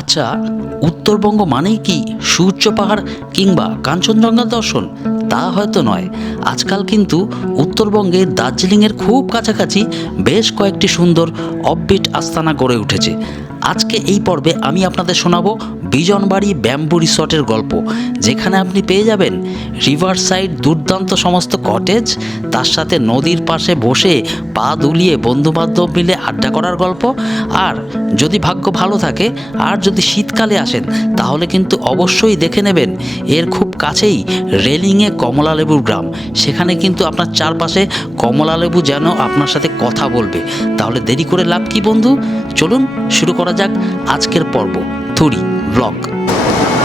আচ্ছা, উত্তরবঙ্গ মানেই কি সূর্য পাহাড় কিংবা কাঞ্চনজঙ্ঘা দর্শন? তা হয়তো নয়। আজকাল কিন্তু উত্তরবঙ্গে দার্জিলিংয়ের খুব কাছাকাছি বেশ কয়েকটি সুন্দর অফবিট আস্তানা গড়ে উঠেছে। আজকে এই পর্বে আমি আপনাদের শোনাবো বিজনবাড়ি ব্যাম্বু রিসর্টের গল্প, যেখানে আপনি পেয়ে যাবেন রিভার সাইড দুর্দান্ত সমস্ত কটেজ, তার সাথে নদীর পাশে বসে পা দুলিয়ে বন্ধুবান্ধব মিলে আড্ডা করার গল্প। আর যদি ভাগ্য ভালো থাকে আর যদি শীতকালে আসেন তাহলে কিন্তু অবশ্যই দেখে নেবেন এর খুব কাছেই রেলিংয়ে কমলালেবুর গ্রাম। সেখানে কিন্তু আপনার চারপাশে কমলালেবু যেন আপনার সাথে কথা বলবে। তাহলে দেরি করে লাভ কি বন্ধু, চলুন শুরু করা যাক আজকের পর্ব থুরি ব্লগ।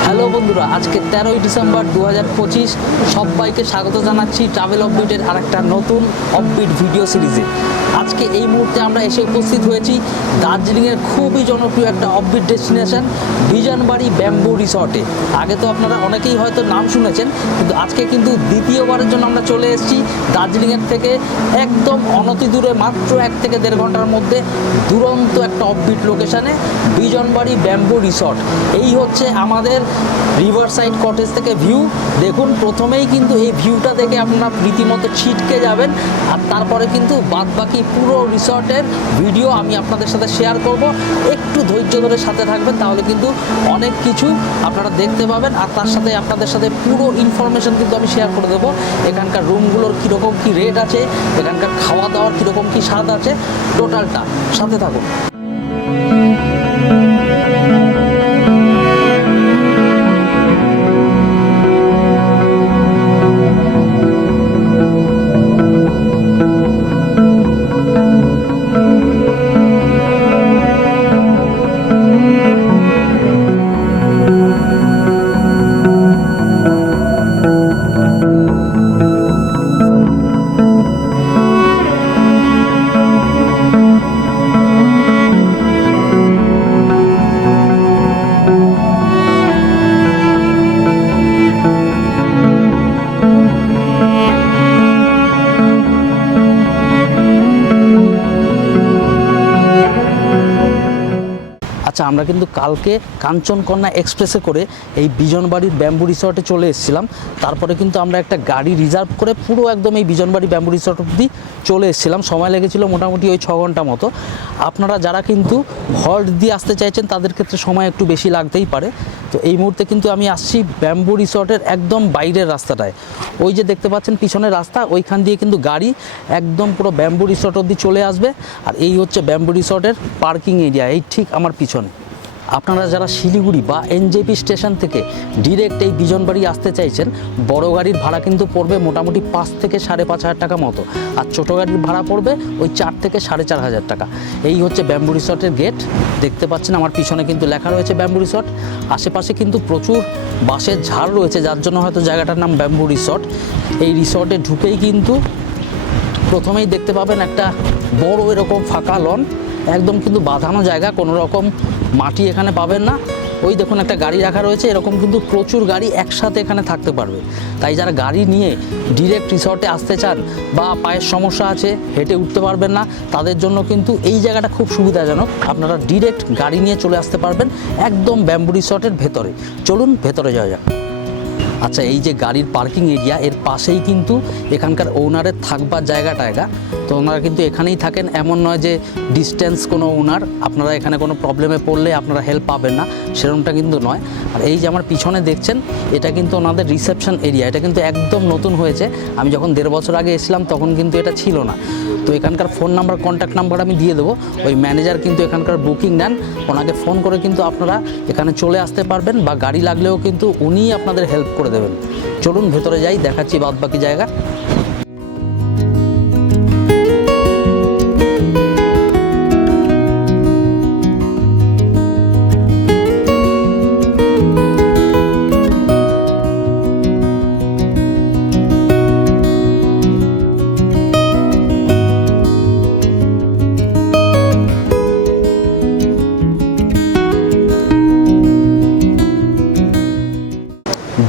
হ্যালো বন্ধুরা, আজকে 13ই ডিসেম্বর 2025 সবাইকে স্বাগত জানাচ্ছি ট্রাভেল অফবিটের আরেকটা নতুন অফবিট ভিডিও সিরিজে। আজকে এই মুহূর্তে আমরা এসে উপস্থিত হয়েছি দার্জিলিংয়ের খুবই জনপ্রিয় একটা অফবিট ডেস্টিনেশন বিজনবাড়ি ব্যাম্বু রিসর্টে। আগে তো আপনারা অনেকেই হয়তো নাম শুনেছেন, কিন্তু আজকে কিন্তু দ্বিতীয়বারের জন্য আমরা চলে এসেছি দার্জিলিংয়ের থেকে একদম অনতি দূরে, মাত্র 1 থেকে 1.5 ঘন্টার মধ্যে দুরন্ত একটা অফবিট লোকেশানে বিজনবাড়ি ব্যাম্বু রিসর্ট। এই হচ্ছে আমাদের রিভার সাইড কটেজ থেকে ভিউ। দেখুন, প্রথমেই কিন্তু এই ভিউটা দেখে আপনারা রীতিমতো ছিটকে যাবেন। আর তারপরে কিন্তু বাদবাকি পুরো রিসর্টের ভিডিও আমি আপনাদের সাথে শেয়ার করব। একটু ধৈর্য ধরে সাথে থাকবেন, তাহলে কিন্তু অনেক কিছু আপনারা দেখতে পাবেন। আর তার সাথে আপনাদের সাথে পুরো ইনফরমেশন কিন্তু আমি শেয়ার করে দেবো। এখানকার রুমগুলোর কীরকম কী রেট আছে, এখানকার খাওয়া দাওয়ার কীরকম কী স্বাদ আছে, টোটালটা সাথে থাকুন। আচ্ছা, আমরা কিন্তু কালকে কাঞ্চনকন্যা এক্সপ্রেসে করে এই বিজনবাড়ির ব্যাম্বু রিসর্টে চলে এসেছিলাম। তারপরে কিন্তু আমরা একটা গাড়ি রিজার্ভ করে পুরো একদম এই বিজনবাড়ি ব্যাম্বু রিসর্ট অবধি চলে এসেছিলাম। সময় লেগেছিল মোটামুটি ওই 6 ঘন্টা মতো। আপনারা যারা কিন্তু হল্ট দিয়ে আসতে চাইছেন তাদের ক্ষেত্রে সময় একটু বেশি লাগতেই পারে। তো এই মুহূর্তে কিন্তু আমি আসছি ব্যাম্বু রিসর্টের একদম বাইরের রাস্তাটায়। ওই যে দেখতে পাচ্ছেন পিছনের রাস্তা, ওইখান দিয়ে কিন্তু গাড়ি একদম পুরো ব্যাম্বু রিসর্ট অবধি চলে আসবে। আর এই হচ্ছে ব্যাম্বু রিসর্টের পার্কিং এরিয়া, এই ঠিক আমার পিছনে। আপনারা যারা শিলিগুড়ি বা এনজেপি স্টেশন থেকে ডিরেক্ট এই বিজনবাড়ি আসতে চাইছেন, বড় গাড়ির ভাড়া কিন্তু পড়বে মোটামুটি 5 থেকে 5,500 টাকা মতো। আর ছোটো গাড়ির ভাড়া পড়বে ওই 4 থেকে 4,500 টাকা। এই হচ্ছে ব্যাম্বু রিসর্টের গেট। দেখতে পাচ্ছেন আমার পিছনে কিন্তু লেখা রয়েছে ব্যাম্বু রিসর্ট। আশেপাশে কিন্তু প্রচুর বাঁশের ঝাড় রয়েছে, যার জন্য হয়তো জায়গাটার নাম ব্যাম্বু রিসর্ট। এই রিসর্টে ঢুকেই কিন্তু প্রথমেই দেখতে পাবেন একটা বড় এরকম ফাঁকা লন, একদম কিন্তু বাঁধানো জায়গা, কোনো রকম মাটি এখানে পাবেন না। ওই দেখুন একটা গাড়ি রাখা রয়েছে, এরকম কিন্তু প্রচুর গাড়ি একসাথে এখানে থাকতে পারবে। তাই যারা গাড়ি নিয়ে ডিরেক্ট রিসর্টে আসতে চান বা পায়ের সমস্যা আছে, হেঁটে উঠতে পারবেন না, তাদের জন্য কিন্তু এই জায়গাটা খুব সুবিধাজনক। আপনারা ডিরেক্ট গাড়ি নিয়ে চলে আসতে পারবেন একদম ব্যাম্বু রিসর্টের ভেতরে। চলুন ভেতরে যাওয়া যাক। আচ্ছা, এই যে গাড়ির পার্কিং এরিয়া, এর পাশেই কিন্তু এখানকার ওনারের থাকবার জায়গা। তো ওনারা কিন্তু এখানেই থাকেন, এমন নয় যে ডিস্টেন্স কোনো ওনার, আপনারা এখানে কোনো প্রবলেমে পড়লে আপনারা হেল্প পাবেন না, সেরকমটা কিন্তু নয়। আর এই যে আমার পিছনে দেখছেন, এটা কিন্তু ওনাদের রিসেপশন এরিয়া। এটা কিন্তু একদম নতুন হয়েছে। আমি যখন 1.5 বছর আগে এসেছিলাম তখন কিন্তু এটা ছিল না। তো এখানকার ফোন নাম্বার, কন্ট্যাক্ট নাম্বার আমি দিয়ে দেবো। ওই ম্যানেজার কিন্তু এখানকার বুকিং নেন, ওনাকে ফোন করে কিন্তু আপনারা এখানে চলে আসতে পারবেন, বা গাড়ি লাগলেও কিন্তু উনিই আপনাদের হেল্প করে দেবেন। চলুন ভেতরে যাই, দেখাচ্ছি বাদবাকি জায়গা।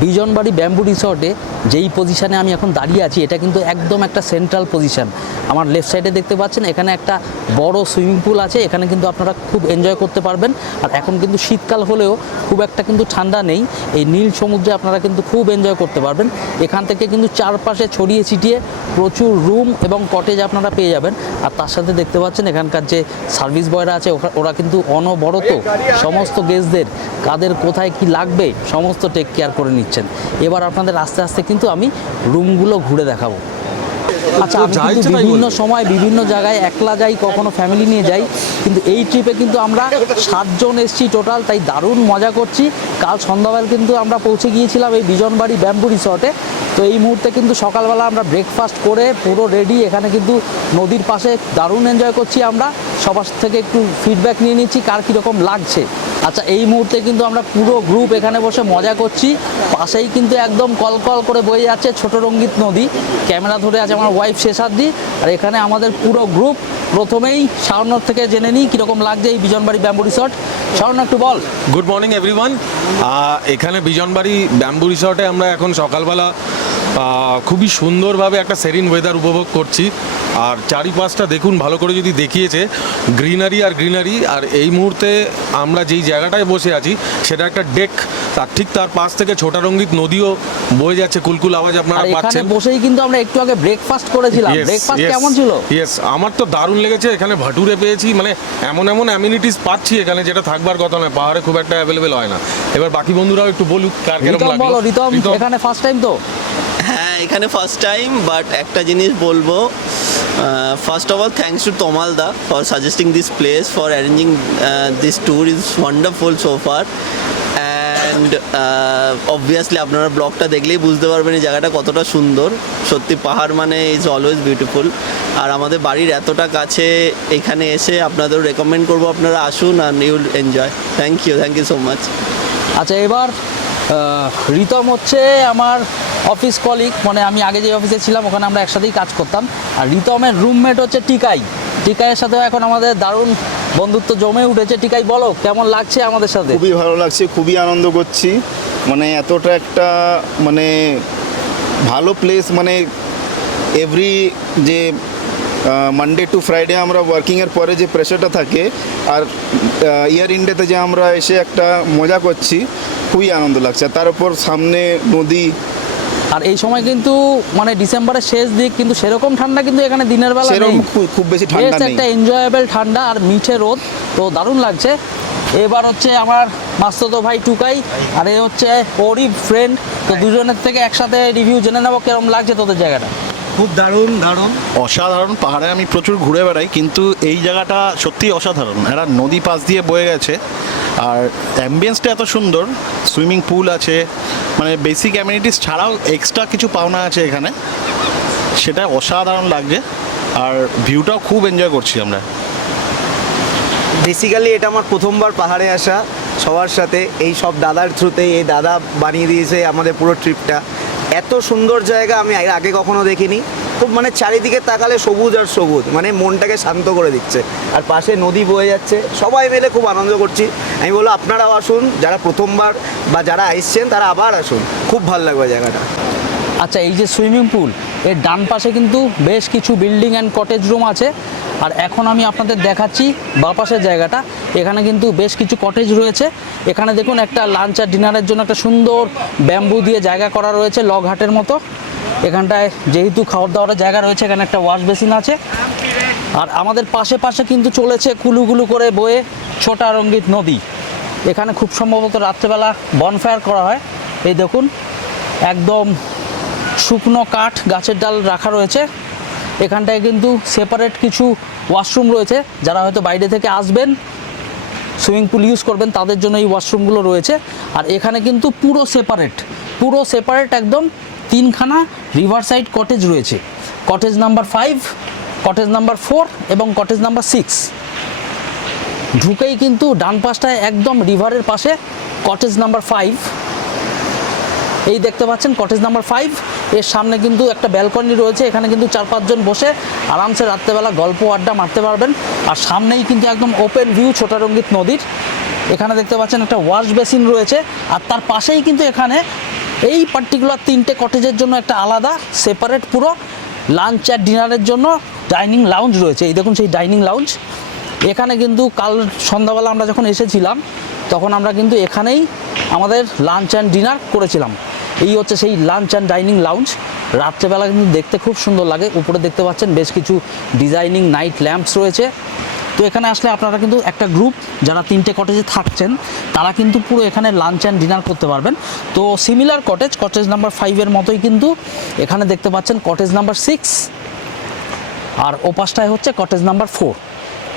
বিজনবাড়ি ব্যাম্বু রিসর্টে যেই পজিশানে আমি এখন দাঁড়িয়ে আছি এটা কিন্তু একদম একটা সেন্ট্রাল পজিশান। আমার লেফট সাইডে দেখতে পাচ্ছেন এখানে একটা বড় সুইমিং পুল আছে, এখানে কিন্তু আপনারা খুব এনজয় করতে পারবেন। আর এখন কিন্তু শীতকাল হলেও খুব একটা কিন্তু ঠান্ডা নেই, এই নীল সমুদ্রে আপনারা কিন্তু খুব এনজয় করতে পারবেন। এখান থেকে কিন্তু চারপাশে ছড়িয়ে ছিটিয়ে প্রচুর রুম এবং কটেজ আপনারা পেয়ে যাবেন। আর তার সাথে দেখতে পাচ্ছেন এখানকার যে সার্ভিস বয়রা আছে ওরা কিন্তু অনবরত সমস্ত গেস্টদের কাদের কোথায় কি লাগবে সমস্ত টেক কেয়ার করে নিচ্ছেন। এবার আপনাদের আস্তে আস্তে কিন্তু আমি রুমগুলো ঘুরে দেখাবো। আচ্ছা, আমি কিন্তু বিভিন্ন সময় বিভিন্ন জায়গায় একলা যাই, কখনো ফ্যামিলি নিয়ে যাই, কিন্তু এই ট্রিপে কিন্তু আমরা 7 জন এসেছি টোটাল, তাই দারুণ মজা করছি। কাল সন্ধ্যাবেলা কিন্তু আমরা পৌঁছে গিয়েছিলাম এই বিজনবাড়ি ব্যাম্বু রিসর্টে। তো এই মুহূর্তে কিন্তু সকালবেলা আমরা ব্রেকফাস্ট করে পুরো রেডি, এখানে কিন্তু নদীর পাশে দারুণ এনজয় করছি। আমরা সবার থেকে একটু ফিডব্যাক নিয়ে নিচ্ছি কার কীরকম লাগছে। আচ্ছা, এই মুহূর্তে কিন্তু আমরা পুরো গ্রুপ এখানে বসে মজা করছি। পাশেই কিন্তু একদম কলকল করে বয়ে যাচ্ছে ছোট রঙ্গিত নদী। ক্যামেরা ধরে আছে আমার ওয়াইফ শেষাদ্রি, আর এখানে আমাদের পুরো গ্রুপ। প্রথমেই শাওনর থেকে জেনে নিই কীরকম লাগছে এই বিজনবাড়ি ব্যাম্বু রিসর্ট। শাওন, একটু বল। Good morning everyone. এখানে বিজনবাড়ি ব্যাম্বু রিসর্টে আমরা এখন সকালবেলা খুবই সুন্দরভাবে একটা সেরিন ওয়েদার উপভোগ করছি। আর চারিপাশটা দেখুন ভালো করে, যদি দেখিয়েছে গ্রিনারি আর গ্রিনারি। আর এই মুহূর্তে আমরা যেই জায়গাটায় বসে আছি সেটা একটা ডেক, তার ঠিক তার পাশ থেকে ছোটা রঙ্গিত নদীও বয়ে যাচ্ছে, কুলকুল আওয়াজ আপনারা পাচ্ছেন। এখানে বসেই কিন্তু আমরা একটু আগে ব্রেকফাস্ট করেছিলাম। ব্রেকফাস্ট কেমন ছিল? ইয়েস, আমার তো দারুণ লেগেছে। এখানে ভাটুরে পেয়েছি, মানে এমন এমন অ্যামিনিটিস পাচ্ছি এখানে যেটা থাকবার কথা নয়, পাহাড়ে খুব একটা অ্যাভেলেবেল হয় না। এবার বাকি বন্ধুরাও একটু বলুক কার কেরকম লাগলো। বলো রিতম, এখানে ফার্স্ট টাইম তো? হ্যাঁ, এখানে ফার্স্ট টাইম, বাট একটা জিনিস বলবো, first of all thanks to Tamal da for suggesting this place, for arranging this tour is wonderful so far. And obviously আপনারা ব্লগটা দেখলেই বুঝতে পারবেন এই জায়গাটা কতটা সুন্দর। সত্যি পাহাড় মানে ইজ অলওয়েজ বিউটিফুল। আর আমাদের বাড়ির এতটা কাছে, এখানে এসে আপনাদেরও রেকমেন্ড করবো আপনারা আসুন আর you'll enjoy. Thank you so much. আচ্ছা, এবার রিতম হচ্ছে আমার অফিস কলিগ, মানে আমি আগে যে অফিসে ছিলাম ওখানে আমরা একসাথেই কাজ করতাম। আর রিতমের রুমমেট হচ্ছে টিকাই। টিকাইয়ের সাথেও এখন আমাদের দারুণ বন্ধুত্ব জমে উঠেছে। টিকাই, বলো কেমন লাগছে আমাদের সাথে? খুবই ভালো লাগছে, খুবই আনন্দ করছি। মানে এতটা একটা মানে ভালো প্লেস, মানে এভরি যে মানডে টু ফ্রাইডে আমরা ওয়ার্কিংয়ের পরে যে প্রেশারটা থাকে, আর ইয়ার ইন্ডেতে যে আমরা এসে একটা মজা করছি, খুবই আনন্দ লাগছে। তার উপর সামনে নদী। আর এই সময় কিন্তু মানে ডিসেম্বরের শেষ দিক, কিন্তু সেরকম ঠান্ডা কিন্তু এখানে দিনের বেলা নেই, খুব বেশি ঠান্ডা নেই, একটা এনজয়েবল ঠান্ডা আর মিঠে রোদ, তো দারুণ লাগছে। এবার হচ্ছে আমার মাস্তুতো ভাই টুকাই, আর এ হচ্ছে ওরই ফ্রেন্ড। তো দুজনের থেকে একসাথে রিভিউ জেনে নেবো কেরম লাগছে তোদের জায়গাটা। খুব দারুণ অসাধারণ। পাহাড়ে আমি প্রচুর ঘুরে বেড়াই, কিন্তু এই জায়গাটা সত্যিই অসাধারণ। একটা নদী পাশ দিয়ে বয়ে গেছে, আর অ্যাম্বিয়েন্সটা এত সুন্দর। সুইমিং পুল আছে, মানে বেসিক অ্যামিনিটিস ছাড়াও এক্সট্রা কিছু পাওনা আছে এখানে, সেটা অসাধারণ লাগছে। আর ভিউটাও খুব এনজয় করছি আমরা। বেসিক্যালি এটা আমার প্রথমবার পাহাড়ে আসা সবার সাথে, এই সব দাদার থ্রুতে। এই দাদা বানিয়ে দিয়েছে আমাদের পুরো ট্রিপটা। এত সুন্দর জায়গা আমি আগে কখনো দেখিনি। খুব মানে চারিদিকে তাকালে সবুজ আর সবুজ, মানে মনটাকে শান্ত করে দিচ্ছে। আর পাশে নদী বয়ে যাচ্ছে, সবাই মিলে খুব আনন্দ করছি। আমি বলবো আপনারাও আসুন, যারা প্রথমবার বা যারা আসছেন তারা আবার আসুন, খুব ভালো লাগবে জায়গাটা। আচ্ছা, এই যে সুইমিং পুল, এর ডান পাশে কিন্তু বেশ কিছু বিল্ডিং অ্যান্ড কটেজ রুম আছে। আর এখন আমি আপনাদের দেখাচ্ছি বাঁ পাশের জায়গাটা। এখানে কিন্তু বেশ কিছু কটেজ রয়েছে। এখানে দেখুন একটা লাঞ্চ আর ডিনারের জন্য একটা সুন্দর ব্যাম্বু দিয়ে জায়গা করা রয়েছে, লগ হাটের মতো। এখানটায় যেহেতু খাওয়ার দাওয়ারের জায়গা রয়েছে, এখানে একটা ওয়াশ বেসিন আছে। আর আমাদের পাশে পাশে কিন্তু চলেছে কুলুকুলু করে বয়ে ছোটা রঙ্গিত নদী। এখানে খুব সম্ভবত রাত্রেবেলা বনফায়ার করা হয়। এই দেখুন, একদম শুকনো কাঠ, গাছের ডাল রাখা রয়েছে। এখানটায় কিন্তু সেপারেট কিছু ওয়াশরুম রয়েছে, যারা হয়তো বাইরে থেকে আসবেন সুইমিং পুল ইউজ করবেন তাদের জন্য এই ওয়াশরুমগুলো রয়েছে। আর এখানে কিন্তু পুরো সেপারেট একদম 3খানা রিভার সাইড কটেজ রয়েছে। কটেজ নাম্বার 5, কটেজ নাম্বার 4 এবং কটেজ নাম্বার 6। ঢুকেই কিন্তু ডান পাশটায় একদম রিভারের পাশে কটেজ নাম্বার 5, এই দেখতে পাচ্ছেন কটেজ নাম্বার 5। এর সামনে কিন্তু একটা ব্যালকনি রয়েছে, এখানে কিন্তু 4-5 জন বসে আরামসে রাত্রেবেলা গল্প আড্ডা মারতে পারবেন। আর সামনেই কিন্তু একদম ওপেন ভিউ ছোটা রঙ্গিত নদীর। এখানে দেখতে পাচ্ছেন একটা ওয়াশ বেসিন রয়েছে, আর তার পাশেই কিন্তু এখানে এই পার্টিকুলার 3টে কটেজের জন্য একটা আলাদা সেপারেট পুরো লাঞ্চ আর ডিনারের জন্য ডাইনিং লাউঞ্জ রয়েছে। এই দেখুন সেই ডাইনিং লাউঞ্জ। এখানে কিন্তু কাল সন্ধ্যাবেলা আমরা যখন এসেছিলাম তখন আমরা কিন্তু এখানেই আমাদের লাঞ্চ অ্যান্ড ডিনার করেছিলাম। এই হচ্ছে সেই লাঞ্চ অ্যান্ড ডাইনিং লাউঞ্জ। রাত্রেবেলা কিন্তু দেখতে খুব সুন্দর লাগে। উপরে দেখতে পাচ্ছেন বেশ কিছু ডিজাইনিং নাইট ল্যাম্পস রয়েছে। তো এখানে আসলে আপনারা কিন্তু একটা গ্রুপ যারা 3টে কটেজে থাকছেন তারা কিন্তু পুরো এখানে লাঞ্চ অ্যান্ড ডিনার করতে পারবেন। তো সিমিলার কটেজ নাম্বার 5-এর মতোই কিন্তু এখানে দেখতে পাচ্ছেন কটেজ নাম্বার 6, আর ওপাশটায় হচ্ছে কটেজ নাম্বার 4।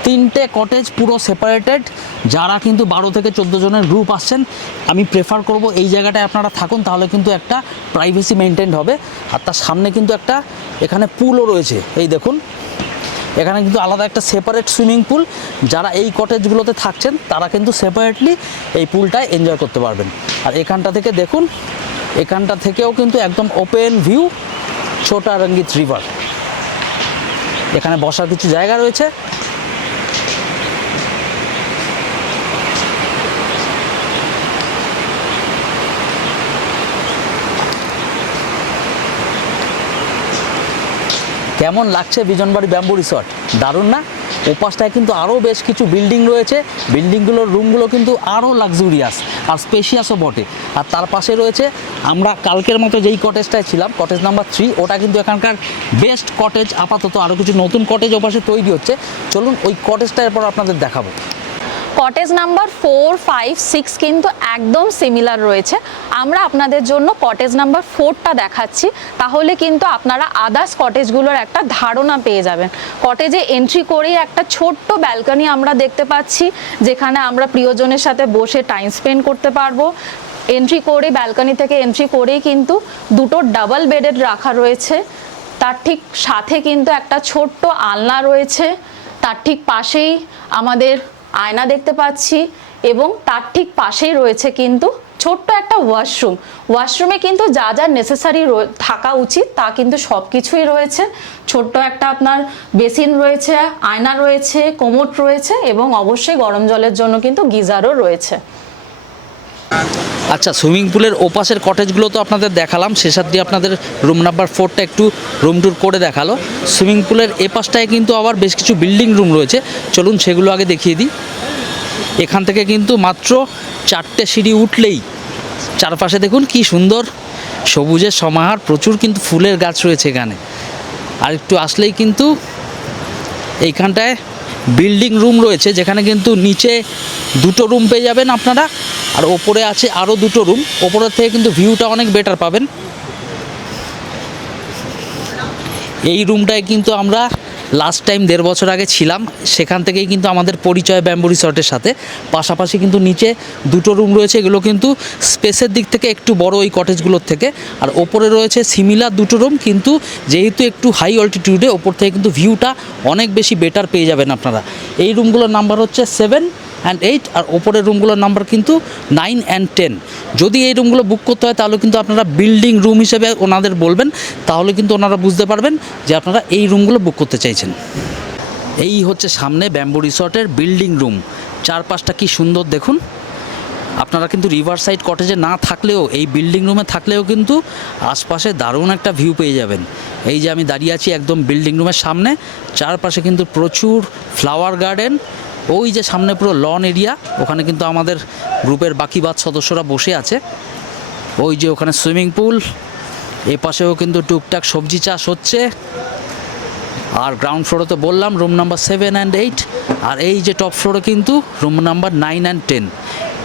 3টে কটেজ পুরো সেপারেটেড। যারা কিন্তু 12 থেকে 14 জনের গ্রুপ আসছেন আমি প্রেফার করব এই জায়গাটায় আপনারা থাকুন, তাহলে কিন্তু একটা প্রাইভেসি মেনটেন হবে। আর তার সামনে কিন্তু একটা এখানে পুলও রয়েছে। এই দেখুন এখানে কিন্তু আলাদা একটা সেপারেট সুইমিং পুল। যারা এই কটেজগুলোতে থাকছেন তারা কিন্তু সেপারেটলি এই পুলটায় এনজয় করতে পারবেন। আর এখানটা থেকে দেখুন, এখানটা থেকেও কিন্তু একদম ওপেন ভিউ ছোটা রঙ্গিত রিভার। এখানে বসার কিছু জায়গা রয়েছে। কেমন লাগছে বিজনবাড়ি ব্যাম্বু রিসর্ট? দারুণ না? ওপাশটায় কিন্তু আরও বেশ কিছু বিল্ডিং রয়েছে। বিল্ডিংগুলোর রুমগুলো কিন্তু আরও লাক্সুরিয়াস আর স্পেশিয়াসও বটে। আর তার পাশে রয়েছে আমরা কালকের মতো যেই কটেজটায় ছিলাম, কটেজ নাম্বার 3, ওটা কিন্তু এখানকার বেস্ট কটেজ। আপাতত আরও কিছু নতুন কটেজ ওপাশে তৈরি হচ্ছে। চলুন ওই কটেজটা এরপর আপনাদের দেখাবো। কটেজ নাম্বার 4, 5, 6 কিন্তু একদম সিমিলার রয়েছে। আমরা আপনাদের জন্য কটেজ নাম্বার 4টা দেখাচ্ছি, তাহলে কিন্তু আপনারা আদার্স কটেজগুলোর একটা ধারণা পেয়ে যাবেন। কটেজে এন্ট্রি করেই একটা ছোট্ট ব্যালকনি আমরা দেখতে পাচ্ছি, যেখানে আমরা প্রিয়জনের সাথে বসে টাইম স্পেন্ড করতে পারবো। এন্ট্রি করে ব্যালকনি থেকে এন্ট্রি করেই কিন্তু 2টো ডাবল বেডেড রাখা রয়েছে। তার ঠিক সাথে কিন্তু একটা ছোট্ট আলনা রয়েছে। তার ঠিক পাশেই আমাদের আয়না দেখতে পাচ্ছি এবং তার ঠিক পাশেই রয়েছে কিন্তু ছোট্ট একটা ওয়াশরুমে কিন্তু যা যা নেসেসারি থাকা উচিত তা কিন্তু সব কিছুই রয়েছে। ছোট্ট একটা আপনার বেসিন রয়েছে, আয়না রয়েছে, কোমোড রয়েছে এবং অবশ্যই গরম জলের জন্য কিন্তু গিজারও রয়েছে। আচ্ছা, সুইমিং পুলের ওপাশের কটেজগুলো তো আপনাদের দেখালাম, সে সাথে আপনাদের রুম নাম্বার 4টা একটু রুম ট্যুর করে দেখালো। সুইমিং পুলের এপাশটায় কিন্তু আবার বেশ কিছু বিল্ডিং রুম রয়েছে। চলুন সেগুলো আগে দেখিয়ে দিই। এখান থেকে কিন্তু মাত্র 4টে সিঁড়ি উঠলেই চারপাশে দেখুন কি সুন্দর সবুজের সমাহার। প্রচুর কিন্তু ফুলের গাছ রয়েছে এখানে। আর একটু আসলেই কিন্তু এইখানটায় বিল্ডিং রুম রয়েছে, যেখানে কিন্তু নিচে 2টো রুম পেয়ে যাবেন আপনারা, আর ওপরে আছে আরও 2টো রুম। ওপরের থেকে কিন্তু ভিউটা অনেক বেটার পাবেন। এই রুমটায় কিন্তু আমরা লাস্ট টাইম 1.5 বছর আগে ছিলাম, সেখান থেকেই কিন্তু আমাদের পরিচয় ব্যাম্বু রিসর্টের সাথে। পাশাপাশি কিন্তু নিচে 2টো রুম রয়েছে, এগুলো কিন্তু স্পেসের দিক থেকে একটু বড় ওই কটেজগুলোর থেকে। আর ওপরে রয়েছে সিমিলার 2টো রুম, কিন্তু যেহেতু একটু হাই অল্টিটিউডে, ওপর থেকে কিন্তু ভিউটা অনেক বেশি বেটার পেয়ে যাবেন আপনারা। এই রুমগুলোর নাম্বার হচ্ছে 7 and 8, আর ওপরের রুমগুলোর নাম্বার কিন্তু 9 and 10। যদি এই রুমগুলো বুক করতে হয় তাহলে কিন্তু আপনারা বিল্ডিং রুম হিসেবে ওনাদের বলবেন, তাহলে কিন্তু ওনারা বুঝতে পারবেন যে আপনারা এই রুমগুলো বুক করতে চাইছেন। এই হচ্ছে সামনে ব্যাম্বু রিসর্টের বিল্ডিং রুম। চারপাশটা কি সুন্দর দেখুন। আপনারা কিন্তু রিভার সাইড কটেজে না থাকলেও এই বিল্ডিং রুমে থাকলেও কিন্তু আশপাশে দারুণ একটা ভিউ পেয়ে যাবেন। এই যে আমি দাঁড়িয়ে আছি একদম বিল্ডিং রুমের সামনে, চারপাশে কিন্তু প্রচুর ফ্লাওয়ার গার্ডেন। ওই যে সামনে পুরো লন এরিয়া, ওখানে কিন্তু আমাদের গ্রুপের বাকি সদস্যরা বসে আছে। ওই যে ওখানে সুইমিং পুল, এ পাশেও কিন্তু টুকটাক সবজি চাষ হচ্ছে। আর গ্রাউন্ড ফ্লোরে তো বললাম রুম নাম্বার 7 and 8, আর এই যে টপ ফ্লোরে কিন্তু রুম নাম্বার 9 and 10।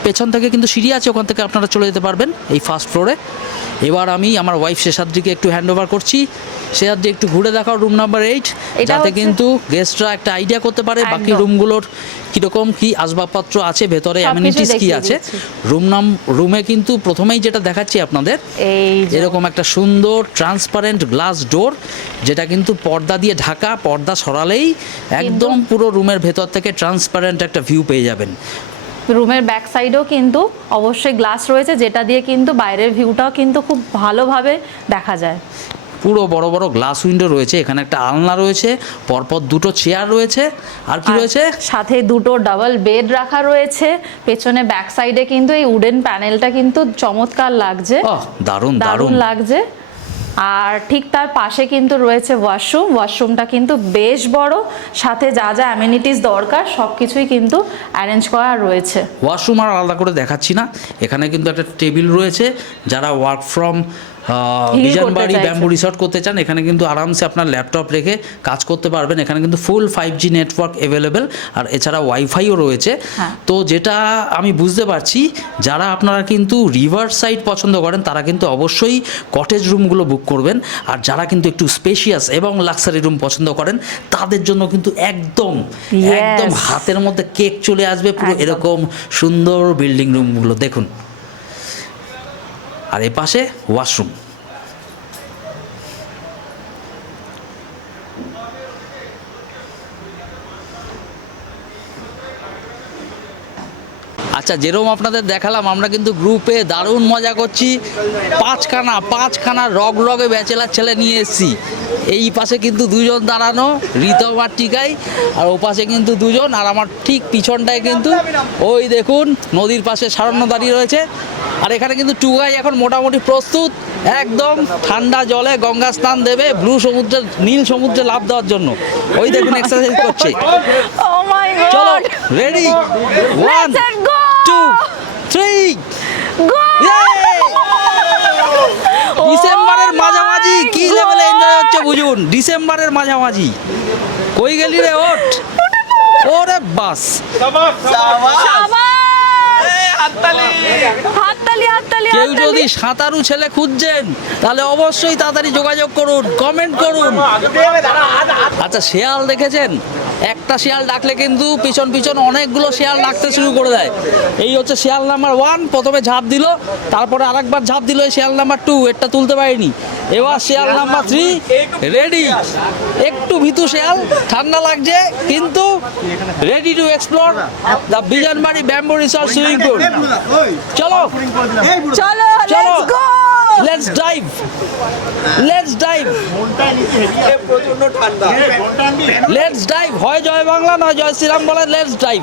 পেছন থেকে কিন্তু সিঁড়ি আছে, ওখান থেকে আপনারা চলে যেতে পারবেন এই ফার্স্ট ফ্লোরে। এবার আমি আমার ওয়াইফ শেষাদ্রিকে একটু হ্যান্ড ওভার করছি। শেষাদ্রি একটু ঘুরে দেখাও রুম নাম্বার 8, যাতে কিন্তু গেস্টরা একটা আইডিয়া করতে পারে বাকি রুমগুলোর কীরকম কী আসবাবপত্র আছে, ভেতরে অ্যামিনিটিস কী আছে। রুমে কিন্তু প্রথমেই যেটা দেখাচ্ছি আপনাদের, এরকম একটা সুন্দর ট্রান্সপারেন্ট গ্লাস ডোর, যেটা কিন্তু পর্দা দিয়ে ঢাকা। পর্দা সরালেই একদম পুরো রুমের ভেতর থেকে ট্রান্সপারেন্ট একটা ভিউ পেয়ে যাবেন। রুমের ব্যাক সাইডেও কিন্তু অবশ্যই গ্লাস রয়েছে, যেটা দিয়ে কিন্তু বাইরের ভিউটাও কিন্তু খুব ভালোভাবে দেখা যায়। পুরো বড় বড় গ্লাস উইন্ডো রয়েছে, এখানে একটা আলনা রয়েছে, পরপর দুটো চেয়ার রয়েছে, আর কি রয়েছে সাথে দুটো ডাবল বেড রাখা রয়েছে। পেছনে ব্যাক সাইডে কিন্তু এই উডেন প্যানেলটা কিন্তু চমৎকার লাগছে, দারুণ দারুণ লাগছে। আর ঠিক তার পাশে কিন্তু রয়েছে ওয়াশরুম, ওয়াশরুমটা কিন্তু বেশ বড়, সাথে যা যা অ্যামেনিটিস দরকার সব কিছুই কিন্তু অ্যারেঞ্জ করা রয়েছে। ওয়াশরুম আর আলাদা করে দেখাচ্ছি না, এখানে কিন্তু একটা টেবিল রয়েছে, যারা work from Bijanbari bamboo resort করতে চান এখানে কিন্তু আরামসে আপনার ল্যাপটপ রেখে কাজ করতে পারবেন। এখানে কিন্তু ফুল 5G নেটওয়ার্ক অ্যাভেলেবেল, আর এছাড়া ওয়াইফাইও রয়েছে। তো যেটা আমি বুঝতে পারছি, যারা আপনারা কিন্তু রিভার সাইড পছন্দ করেন তারা কিন্তু অবশ্যই কটেজ রুমগুলো বুক করবেন, আর যারা কিন্তু একটু স্পেশিয়াস এবং লাক্সারি রুম পছন্দ করেন তাদের জন্য কিন্তু একদম একদম হাতের মধ্যে কেক চলে আসবে পুরো এরকম সুন্দর বিল্ডিং রুমগুলো দেখুন। আর এই পাশে ওয়াশরুম। আচ্ছা, যেরকম আপনাদের দেখালাম আমরা কিন্তু গ্রুপে দারুণ মজা করছি। পাঁচখানা রগ রগে ব্যাচেলার ছেলে নিয়ে এসেছি। এই পাশে কিন্তু দুজন দাঁড়ানো, ঋতম আর টিকাই, আর ও পাশে কিন্তু দুজন, আর আমার ঠিক পিছনটায় কিন্তু ওই দেখুন নদীর পাশে সারণ্য দাঁড়িয়ে রয়েছে। আর এখানে কিন্তু টুকাই এখন মোটামুটি প্রস্তুত, একদম ঠান্ডা জলে গঙ্গা স্নান দেবে, নীল সমুদ্রে লাফ দেওয়ার জন্য। ওই দেখুন এক্সারসাইজ করছে। চলো রেডি, 1 2 3 ডিসেম্বরের মাঝামাঝি কি লেভেলে এনজয় হচ্ছে বুঝুন। ডিসেম্বরের মাঝামাঝি কই গেলি রে, ওঠ ওরে বাস। কেউ যদি সাঁতারু ছেলে খুঁজছেন তাহলে অবশ্যই তাড়াতাড়ি যোগাযোগ করুন, কমেন্ট করুন। আচ্ছা, শেয়াল দেখেছেন? একটা শিয়াল ডাকলে কিন্তু পিছন পিছন অনেকগুলো শিয়াল ডাকতে শুরু করে দেয়। এই হচ্ছে শিয়াল নাম্বার 1, প্রথমে ঝাঁপ দিল, তারপরে আরেকবার ঝাঁপ দিল শিয়াল নাম্বার 2, এটা তুলতে পারিনি। এবার শিয়াল নাম্বার 3 রেডি। একটু ভীতু শিয়াল, ঠান্ডা লাগছে কিন্তু ready to explore the Bijanbari bamboo resort swimming pool. চলো চলো চলো, let's dive, let's dive, let's dive. হয় জয় বাংলা নয় জয় শ্রীরাম বলে লেটস ডাইভ।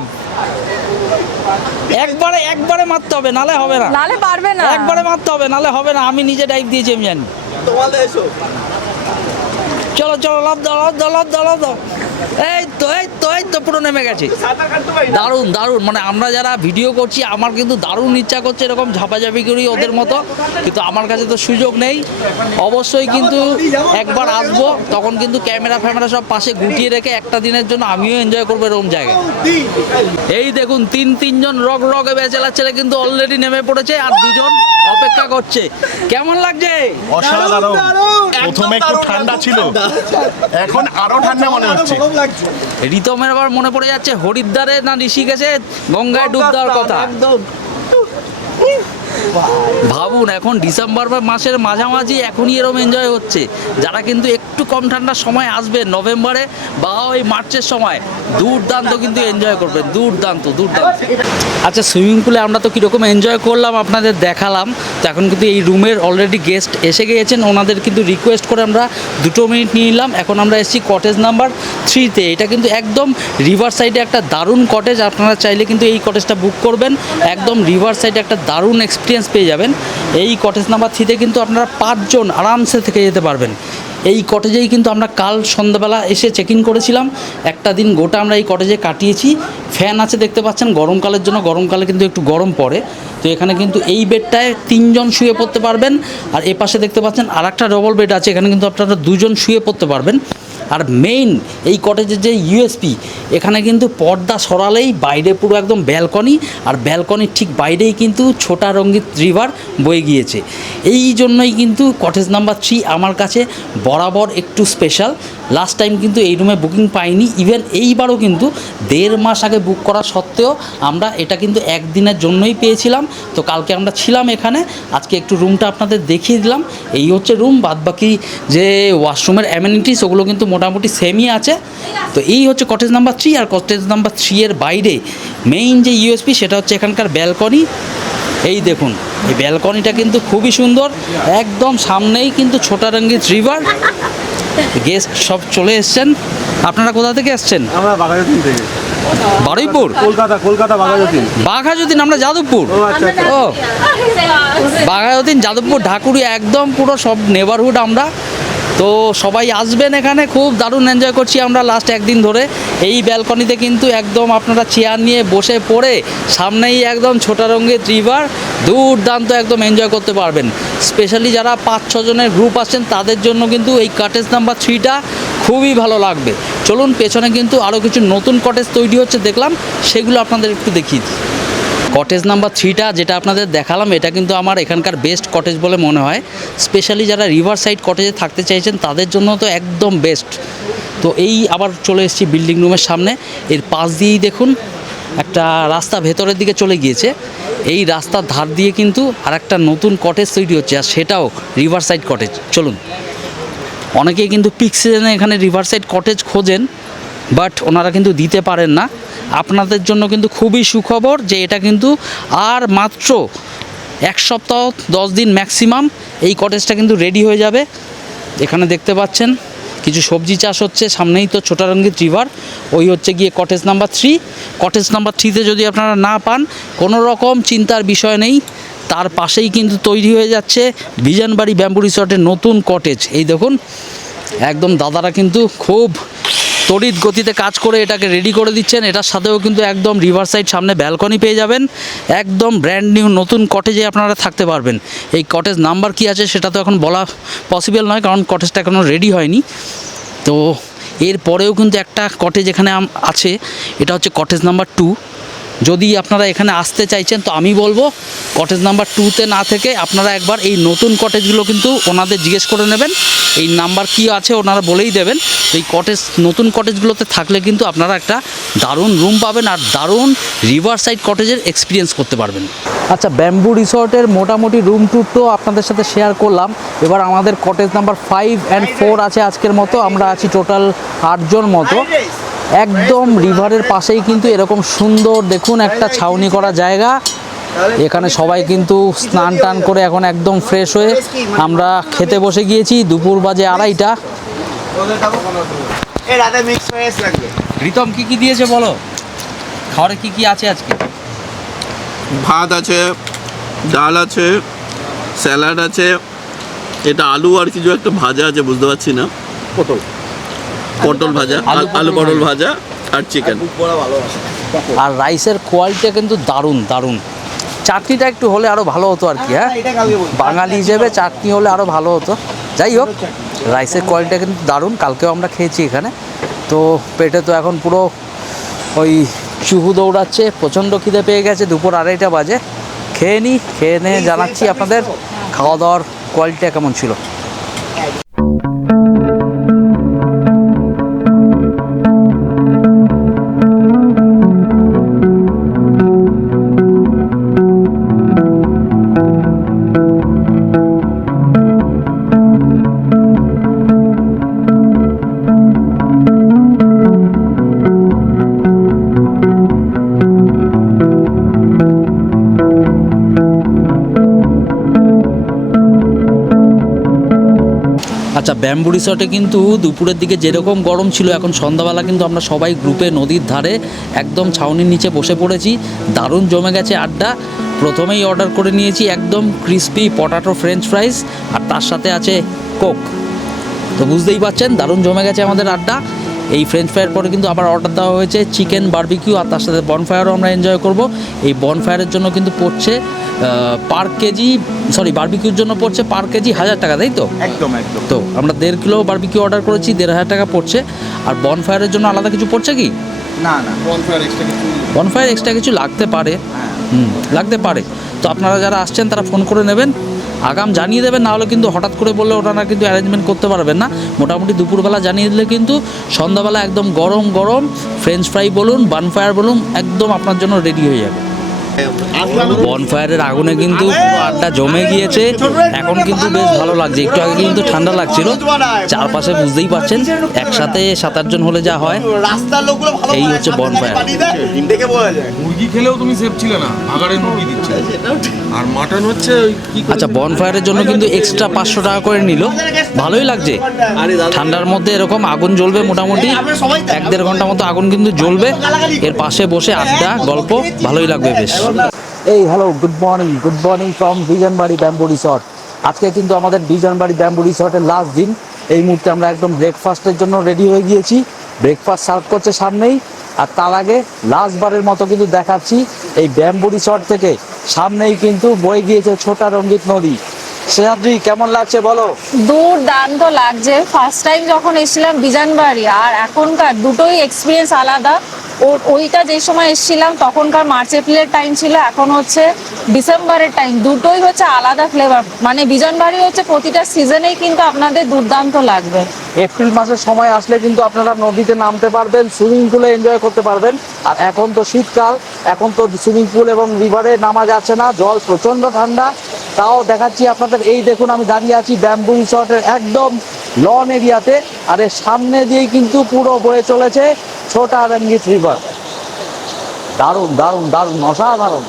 একবারে মারতে হবে, নালে হবে না, নালে পারবে না, একবারে মারতে হবে নালে হবে না। আমি নিজে ডাইভ দিয়েছি, আমি জানি। চলো চলো, লাভ দাও লাভ দাও লাভ দাও লাভ দাও। এই তো পুরো নেমে গেছে। দারুণ দারুণ, মানে আমরা যারা ভিডিও করছি আমার কিন্তু দারুণ ইচ্ছা করছে এরকম ঝাপাঝাপি করি ওদের মতো, কিন্তু আমার কাছে তো সুযোগ নেই। অবশ্যই কিন্তু একবার আসবো, তখন কিন্তু ক্যামেরা ফ্যামেরা সব পাশে গুটিয়ে রেখে একটা দিনের জন্য আমিও এনজয় করবো এরকম জায়গায়। এই দেখুন তিনজন রগে ব্যাচেলার ছেলে কিন্তু অলরেডি নেমে পড়েছে, আর দুজন অপেক্ষা করছে। কেমন লাগছে? অসাধারণ। প্রথমে একটু ঠান্ডা ছিল, এখন আরো ঠান্ডা মনে হচ্ছে। রিতমের আবার মনে পড়ে যাচ্ছে হরিদ্বারে না ঋষিকেশে গঙ্গায় ডুব দেওয়ার কথা। ভাবুন, এখন ডিসেম্বর মাসের মাঝামাঝি এখনই এরকম এনজয় হচ্ছে। যারা কিন্তু একটু কম ঠান্ডার সময় আসবে নভেম্বরে বা ওই মার্চের সময়, দুর্দান্ত কিন্তু এনজয় করবেন, দুর্দান্ত দুর্দান্ত। আচ্ছা, সুইমিং পুলে আমরা তো কীরকম এনজয় করলাম আপনাদের দেখালাম। তো এখন কিন্তু এই রুমের অলরেডি গেস্ট এসে গিয়েছেন, ওনাদের কিন্তু রিকোয়েস্ট করে আমরা 2 মিনিট নিয়ে নিলাম। এখন আমরা এসেছি কটেজ নাম্বার 3-তে। এটা কিন্তু একদম রিভার সাইডে একটা দারুণ কটেজ, আপনারা চাইলে কিন্তু এই কটেজটা বুক করবেন। একদম রিভার সাইডে একটা দারুণ এক্সপিরিয়েন্স পেয়ে যাবেন। এই কটেজ নাম্বার 3-তে কিন্তু আপনারা 5 জন আরামসে থেকে যেতে পারবেন। এই কটেজেই কিন্তু আমরা কাল সন্ধ্যাবেলা এসে চেক ইন করেছিলাম। একটা দিন গোটা আমরা এই কটেজে কাটিয়েছি। ফ্যান আছে দেখতে পাচ্ছেন গরমকালের জন্য, গরমকালে কিন্তু একটু গরম পড়ে। তো এখানে কিন্তু এই বেডটায় 3 জন শুয়ে পড়তে পারবেন, আর এ পাশে দেখতে পাচ্ছেন আর একটা ডবল বেড আছে, এখানে কিন্তু আপনারা 2 জন শুয়ে পড়তে পারবেন। আর মেইন এই কটেজের যে ইউএসপি, এখানে কিন্তু পর্দা সরালেই বাইরে পুরো একদম ব্যালকনি, আর ব্যালকনির ঠিক বাইরেই কিন্তু ছোটা রঙ্গিত রিভার বয়ে গিয়েছে। এই জন্যই কিন্তু কটেজ নাম্বার 3 আমার কাছে বরাবর একটু স্পেশাল। লাস্ট টাইম কিন্তু এই রুমে বুকিং পাইনি, ইভেন এইবারও কিন্তু 1.5 মাস আগে বুক করা সত্ত্বেও আমরা এটা কিন্তু একদিনের জন্যই পেয়েছিলাম। তো কালকে আমরা ছিলাম এখানে, আজকে একটু রুমটা আপনাদের দেখিয়ে দিলাম। এই হচ্ছে রুম, বাদবাকি যে ওয়াশরুমের অ্যামেনিটিস ওগুলো কিন্তু মোটামুটি সেমই আছে। তো এই হচ্ছে কটেজ নাম্বার 3। আর কটেজ নাম্বার 3 এর বাইরে মেইন যে ইউএসপি সেটা হচ্ছে এখানকার ব্যালকনি। এই দেখুন এই ব্যালকনিটা কিন্তু খুবই সুন্দর, একদম সামনেই কিন্তু ছোটারঙ্গিত রিভার। গেস্ট সব চলে এসছেন। আপনারা কোথা থেকে এসছেন? আমরা বাঘাযতীন থেকে। বারুইপুর? কলকাতা বাঘাযতীন। বাঘাযতীন, আমরা যাদবপুর। ও বাঘাযতীন, যাদবপুর, ঢাকুরিয়া, একদম পুরো সব নেবারহুড আমরা। তো সবাই আসবেন এখানে, খুব দারুণ এনজয় করছি আমরা লাস্ট একদিন ধরে। এই ব্যালকনিতে কিন্তু একদম আপনারা চেয়ার নিয়ে বসে পড়ে সামনেই একদম ছোটারঙ্গিত রিভার, দুর্দান্ত একদম এনজয় করতে পারবেন। স্পেশালি যারা 5-6 জনের গ্রুপ আসছেন তাদের জন্য কিন্তু এই কটেজ নাম্বার 3টা খুবই ভালো লাগবে। চলুন, পেছনে কিন্তু আরও কিছু নতুন কটেজ তৈরি হচ্ছে দেখলাম, সেগুলো আপনাদের একটু দেখিয়ে দিই। কটেজ নাম্বার 3টা যেটা আপনাদের দেখালাম, এটা কিন্তু আমার এখানকার বেস্ট কটেজ বলে মনে হয়। স্পেশালি যারা রিভার সাইড কটেজে থাকতে চাইছেন তাদের জন্য তো একদম বেস্ট। তো এই আবার চলে এসেছি বিল্ডিং রুমের সামনে। এর পাশ দিয়েই দেখুন একটা রাস্তা ভেতরের দিকে চলে গিয়েছে। এই রাস্তার ধার দিয়ে কিন্তু আর একটা নতুন কটেজ তৈরি হচ্ছে, আর সেটাও রিভার সাইড কটেজ। চলুন, অনেকেই কিন্তু পিক সিজনে এখানে রিভার সাইড কটেজ খোঁজেন, বাট ওনারা কিন্তু দিতে পারেন না। আপনাদের জন্য কিন্তু খুবই সুখবর যে এটা কিন্তু আর মাত্র 1 সপ্তাহ 10 দিন ম্যাক্সিমাম এই কটেজটা কিন্তু রেডি হয়ে যাবে। এখানে দেখতে পাচ্ছেন কিছু সবজি চাষ হচ্ছে, সামনেই তো ছোটারঙ্গিত রিভার। ওই হচ্ছে গিয়ে কটেজ নাম্বার 3। কটেজ নাম্বার 3তে যদি আপনারা না পান, কোনো রকম চিন্তার বিষয় নেই, তার পাশেই কিন্তু তৈরি হয়ে যাচ্ছে বিজনবাড়ি ব্যাম্বু রিসর্টের নতুন কটেজ। এই দেখুন একদম দাদারা কিন্তু খুব তড়িৎ গতিতে কাজ করে এটাকে রেডি করে দিচ্ছেন। এটার সাথেও কিন্তু একদম রিভার সাইড সামনে ব্যালকনি পেয়ে যাবেন। একদম ব্র্যান্ড নিউ নতুন কটেজে আপনারা থাকতে পারবেন। এই কটেজ নাম্বার কি আছে সেটা তো এখন বলা পসিবল নয়, কারণ কটেজটা এখনও রেডি হয়নি। তো এরপরেও কিন্তু একটা কটেজ এখানে আছে, এটা হচ্ছে কটেজ নাম্বার 2। যদি আপনারা এখানে আসতে চাইছেন তো আমি বলবো কটেজ নাম্বার 2তে না থেকে আপনারা একবার এই নতুন কটেজগুলো কিন্তু ওনাদের জিজ্ঞেস করে নেবেন, এই নাম্বার কি আছে ওনারা বলেই দেবেন। তো এই কটেজ নতুন কটেজগুলোতে থাকলে কিন্তু আপনারা একটা দারুণ রুম পাবেন আর দারুণ রিভার সাইড কটেজের এক্সপিরিয়েন্স করতে পারবেন। আচ্ছা, ব্যাম্বু রিসর্টের মোটামুটি রুম ট্যুর তো আপনাদের সাথে শেয়ার করলাম। এবার আমাদের কটেজ নাম্বার 5 and 4 আছে আজকের মতো। আমরা আছি টোটাল 8 জন মতো। একদম রিভারের পাশেই কিন্তু এরকম সুন্দর দেখুন একটা ছাউনি করা জায়গা। এখানে সবাই কিন্তু স্নান টান করে এখন একদম ফ্রেশ হয়ে আমরা খেতে বসে গিয়েছি। দুপুর বাজে 2:30টা। রিতম কি কি দিয়েছে বলো, খাবারে কি কি আছে আজকে? ভাত আছে, ডাল আছে, স্যালাড আছে, এটা আলু আর কিছু একটা ভাজা আছে, বুঝতে পারছি না, পটল ভাজা, আলু পটল ভাজা আর চিকেন। আর রাইসের কোয়ালিটিটা কিন্তু দারুণ দারুণ। চাটনিটা একটু হলে আরও ভালো হতো আর কি। হ্যাঁ, বাঙালি হিসেবে চাটনি হলে আরও ভালো হতো। যাই হোক, রাইসের কোয়ালিটিটা কিন্তু দারুণ। কালকেও আমরা খেয়েছি এখানে। তো পেটে তো এখন পুরো ওই চুহু দৌড়াচ্ছে, প্রচণ্ড খিদে পেয়ে গেছে। দুপুর 2:30টা বাজে। খেয়ে নিয়ে জানাচ্ছি আপনাদের খাওয়া দাওয়ার কোয়ালিটিটা কেমন ছিল। আচ্ছা, ব্যাম্বু রিসর্টে কিন্তু দুপুরের দিকে যেরকম গরম ছিল, এখন সন্ধ্যাবেলা কিন্তু আমরা সবাই গ্রুপে নদীর ধারে একদম ছাউনির নিচে বসে পড়েছি। দারুণ জমে গেছে আড্ডা। প্রথমেই অর্ডার করে নিয়েছি একদম ক্রিস্পি পটাটো ফ্রেঞ্চ ফ্রাইস, আর তার সাথে আছে কোক। তো বুঝতেই পারছেন দারুণ জমে গেছে আমাদের আড্ডা। এই ফ্রেঞ্চ ফ্রাইয়ের পরে কিন্তু আবার অর্ডার দেওয়া হয়েছে চিকেন বারবিকিউ, আর তার সাথে বনফায়ারও আমরা এনজয় করব। এই বনফায়ারের জন্য কিন্তু পড়ছে পার কেজি, বারবিকিউর জন্য পড়ছে পার কেজি 1000 টাকা, তাই তো? একদম। তো আমরা 1.5 কিলো বারবিকিউ অর্ডার করেছি, 1500 টাকা পড়ছে। আর বনফায়ারের জন্য আলাদা কিছু পড়ছে কি? না, বনফায়ার এক্সট্রা কিছু লাগতে পারে। লাগতে পারে। তো আপনারা যারা আসছেন তারা ফোন করে নেবেন, আগাম জানিয়ে দেবেন, নাহলে কিন্তু হঠাৎ করে বললে ওনারা কিন্তু অ্যারেঞ্জমেন্ট করতে পারবেন না। মোটামুটি দুপুরবেলা জানিয়ে দিলে কিন্তু সন্ধ্যাবেলা একদম গরম গরম ফ্রেঞ্চ ফ্রাই বলুন, বনফায়ার বলুন, একদম আপনার জন্য রেডি হয়ে যাবে। বনফায়ারের আগুনে কিন্তু পুরো আড্ডা জমে গিয়েছে। এখন কিন্তু বেশ ভালো লাগছে, একটু আগে কিন্তু ঠান্ডা লাগছিল। চারপাশে বুঝতেই পারছেন একসাথে 7-8 জন হলে যা হয়। এই হচ্ছে বনফায়ার। দেখে বোঝা যায়। মুরগি খেলেও তুমি সেফ ছিলে না, ভাগাড়ের মুরগি দিচ্ছে। আর মাটন হচ্ছে ওই কি করে- আচ্ছা, বনফায়ারের জন্য কিন্তু এক্সট্রা 500 টাকা করে নিল। ভালোই লাগছে, ঠান্ডার মধ্যে এরকম আগুন জ্বলবে, মোটামুটি 1-1.5 ঘন্টা মতো আগুন কিন্তু জ্বলবে। এর পাশে বসে আড্ডা গল্প ভালোই লাগবে বেশ। এই hello, good morning from Bijanbari bamboo resort. আজকে কিন্তু আমাদের বিজনবাড়ি ব্যাম্বু রিসর্টের লাস্ট দিন। এই মুহূর্তে আমরা একদম ব্রেকফাস্টের জন্য রেডি হয়ে গিয়েছি। ব্রেকফাস্ট সার্ভ করছে সামনেই। আর তার আগে লাস্ট বারের মতো কিন্তু দেখাচ্ছি এই ব্যাম্বু রিসর্ট থেকে সামনেই কিন্তু বয়ে গিয়েছে ছোটা রঙ্গিত নদী। সেহাদ্রি, কেমন লাগছে বলো? দুর্দান্ত লাগছে। ফার্স্ট টাইম যখন এসেছিলাম বিজানবাড়ি আর এখনকার দুটোই এক্সপিরিয়েন্স আলাদা। ওইটা যে সময় এসেছিলাম তখনকার মার্চ এপ্রিলের টাইম ছিল, এখন হচ্ছে ডিসেম্বরের টাইম। দুটোই হচ্ছে আলাদা ফ্লেভার। মানে বিজানবাড়ি হচ্ছে প্রতিটা সিজনেই কিন্তু আপনাদের দুর্দান্ত লাগবে। এপ্রিল মাসের সময় আসলে কিন্তু আপনারা নদীতে নামতে পারবেন, সুইমিং পুলে এনজয় করতে পারবেন। আর এখন তো শীতকাল, এখন তো সুইমিং পুল এবং রিভারে নামা যাচ্ছে না, জল প্রচণ্ড ঠান্ডা। তাও দেখাচ্ছি আপনাদের, এই দেখুন আমি দাঁড়িয়ে আছি ব্যাম্বু রিসর্টের একদম লন এরিয়াতে। আর এর সামনে দিয়েই কিন্তু পুরো বয়ে চলেছে ছোটা রঙ্গিত রিভার। দারুণ দারুণ দারুণ, অসাধারণ।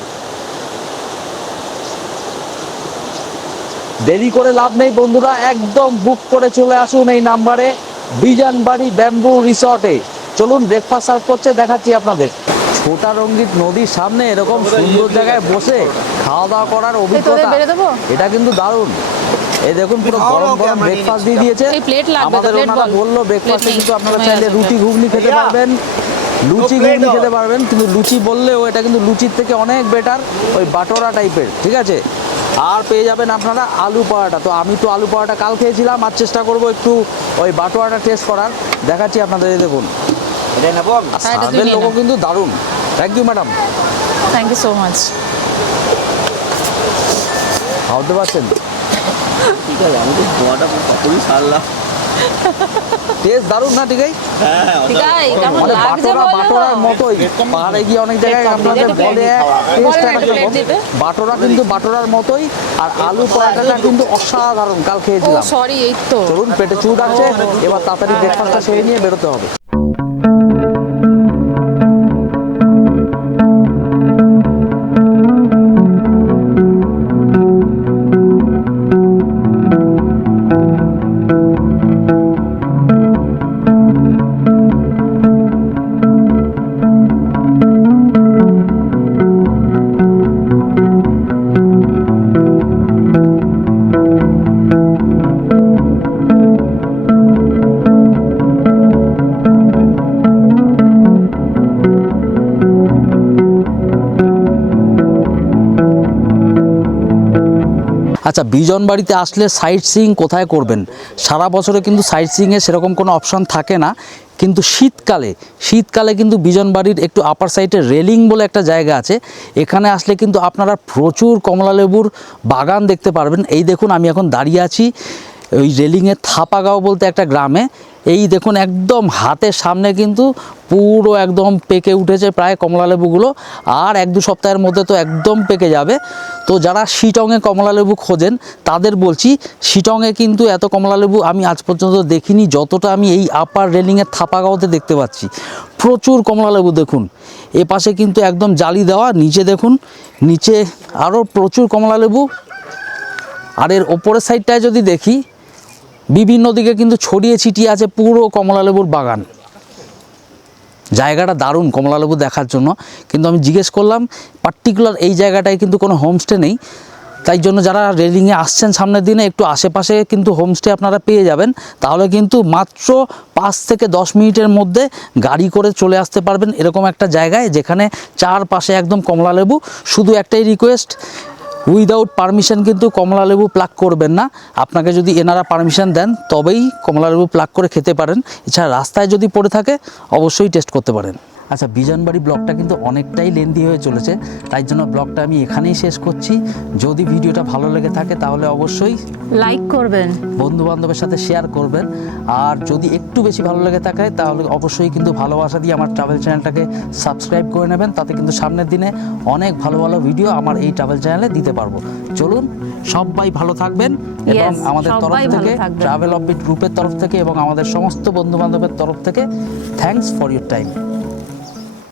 দেরি করে লাভ নেই বন্ধুরা, একদম বুক করে চলে আসুন এই নাম্বারে, বিজানবাড়ি ব্যাম্বু রিসর্টে। চলুন, ব্রেকফাস্ট সার্ভ করছে, দেখাচ্ছি আপনাদের। ছোটা রঙ্গিত নদীর সামনে এরকম সুন্দর জায়গায় বসে খাওয়া দাওয়া করার অভিজ্ঞতা, এটা কিন্তু দারুণ। এই দেখুন পুরো গরম গরম ব্রেকফাস্ট দিয়ে দিয়েছে এই প্লেট লাগবে, আমাদের। প্লেট ওনারা বল। বললো ব্রেকফাস্টে প্লেট কিন্তু নেই, আপনারা হয়ে চাইলে আসবে। রুটি ঘুগনি খেতে পারবেন, লুচি ঘুগনি খেতে পারবেন। কিন্তু লুচি বললেও এটা কিন্তু লুচির থেকে অনেক বেটার, ওই বাটোরা টাইপের, ঠিক আছে। আর পেয়ে যাবেন আপনারা আলু পরোটা। তো আমি তো আলু পরোটা কাল খেয়েছিলাম, আর চেষ্টা করবো একটু ওই বাটোয়াটা টেস্ট করার। দেখাচ্ছি আপনাদের, এই দেখুন। হ্যাঁ, এটা তুই সার্ভের নিয়ে লোকও নে। কিন্তু দারুণ। Thank you madam. Thank you so much. ভাবতে পারছেন ঠিক আছে, আমি তো ধোয়াটা পুরোপুরি সারলাম। টেস্ট দারুণ না? ঠিক আছে, ঠিক আছে, কেমন মানে লাগছে বাটোরার বলো? মতোই। পাহাড়ে গিয়ে অনেক জায়গায় আপনাদের বলে টেস্ট একরকম, বাটোরা কিন্তু বাটোরার মতোই। আর আলু পরোটাটা কিন্তু অসাধারণ, কাল ও খেয়েছিলাম। সরি, এই তো। চলুন, পেটে চুট আছে, এবার তাড়াতাড়ি ব্রেকফাস্টটা সেরে নিয়ে বেরোতে হবে। আচ্ছা, বিজনবাড়িতে আসলে সাইট সিইং কোথায় করবেন? সারা বছরে কিন্তু সাইট সিইংয়ের সেরকম কোনো অপশান থাকে না, কিন্তু শীতকালে কিন্তু বিজনবাড়ির একটু আপার সাইডে রেলিং বলে একটা জায়গা আছে। এখানে আসলে কিন্তু আপনারা প্রচুর কমলালেবুর বাগান দেখতে পারবেন। এই দেখুন, আমি এখন দাঁড়িয়ে আছি ওই রেলিংয়ের থাপাগাঁও বলতে একটা গ্রামে। এই দেখুন একদম হাতের সামনে কিন্তু পুরো একদম পেকে উঠেছে প্রায় কমলালেবুগুলো। আর 1-2 সপ্তাহের মধ্যে তো একদম পেকে যাবে। তো যারা শিটংয়ে কমলালেবু খোঁজেন তাদের বলছি, শিটংয়ে কিন্তু এত কমলালেবু আমি আজ পর্যন্ত দেখিনি যতটা আমি এই আপার রেলিংয়ের থাপাগাঁওতে দেখতে পাচ্ছি। প্রচুর কমলালেবু দেখুন। এ পাশে কিন্তু একদম জালি দেওয়া, নিচে দেখুন, নিচে আরও প্রচুর কমলালেবু। আর এর ওপরের সাইডটায় যদি দেখি, বিভিন্ন দিকে কিন্তু ছড়িয়ে ছিটিয়ে আছে পুরো কমলালেবুর বাগান। জায়গাটা দারুণ কমলালেবু দেখার জন্য। কিন্তু আমি জিজ্ঞেস করলাম, পার্টিকুলার এই জায়গাটায় কিন্তু কোনো হোমস্টে নেই। তাই জন্য যারা রেলিংয়ে আসছেন সামনের দিনে, একটু আশেপাশে কিন্তু হোমস্টে আপনারা পেয়ে যাবেন। তাহলে কিন্তু মাত্র 5 থেকে 10 মিনিটের মধ্যে গাড়ি করে চলে আসতে পারবেন এরকম একটা জায়গায়, যেখানে চারপাশে একদম কমলালেবু। শুধু একটাই রিকোয়েস্ট, উইদাউট পারমিশন কিন্তু কমলালেবু প্লাক করবেন না। আপনাকে যদি এনারা পারমিশন দেন তবেই কমলালেবু প্লাক করে খেতে পারেন। এছাড়া রাস্তায় যদি পড়ে থাকে অবশ্যই টেস্ট করতে পারেন। আচ্ছা, বিজনবাড়ি ব্লগটা কিন্তু অনেকটাই লেন্দি হয়ে চলেছে, তাই জন্য ব্লগটা আমি এখানেই শেষ করছি। যদি ভিডিওটা ভালো লেগে থাকে তাহলে অবশ্যই লাইক করবেন, বন্ধু বান্ধবের সাথে শেয়ার করবেন, আর যদি একটু বেশি ভালো লেগে থাকে তাহলে অবশ্যই কিন্তু ভালোবাসা দিয়ে আমার ট্রাভেল চ্যানেলটাকে সাবস্ক্রাইব করে নেবেন। তাতে কিন্তু সামনের দিনে অনেক ভালো ভালো ভিডিও আমার এই ট্রাভেল চ্যানেলে দিতে পারবো। চলুন, সবাই ভালো থাকবেন এবং Yes, আমাদের তরফ সবাই ভালো থেকে, থাকবেন। ট্রাভেল অফবিট গ্রুপের তরফ থেকে এবং আমাদের সমস্ত বন্ধু বান্ধবের তরফ থেকে থ্যাঙ্কস ফর ইউর টাইম।